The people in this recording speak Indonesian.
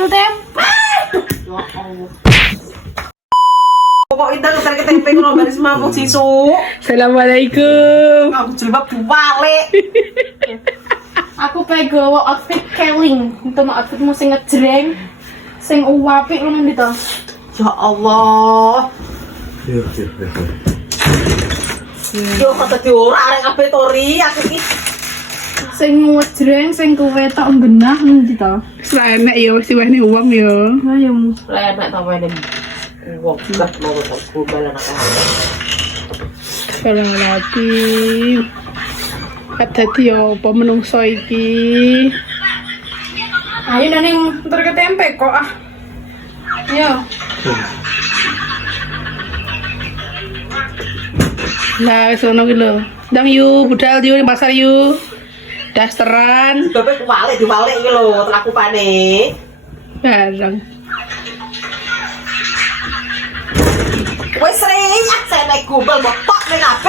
tugel tempe. Ya Allah. Pokok indah ntar ke tempe kalau baris mabuk sisu. Assalamualaikum. Aku jilbab balik. Aku pengen gawa outfit keling. Itu mau outfitmu sing ngejreng, sing apik ngono ndi to. Ya Allah. Yo kata diora arek kabeh tori aku iki. Sing ngejreng, sing kowe tok genah ndi to. Selamat yo, si wahni uang yo. Ayo mu. Lenek tambahin wong gak mau aku balan akeh. Assalamualaikum. Hati-hati yo, apa menungso iki. Ayo nang ntar ke tempe kok ah. Yo. Nah, wis ngono ki lho. Ndang yu, budal yu di pasar yu. Dasteran Bapak diwalik iki lho, telakupane. barang. Wis sering saya naik gubel mbok tok ning kabeh.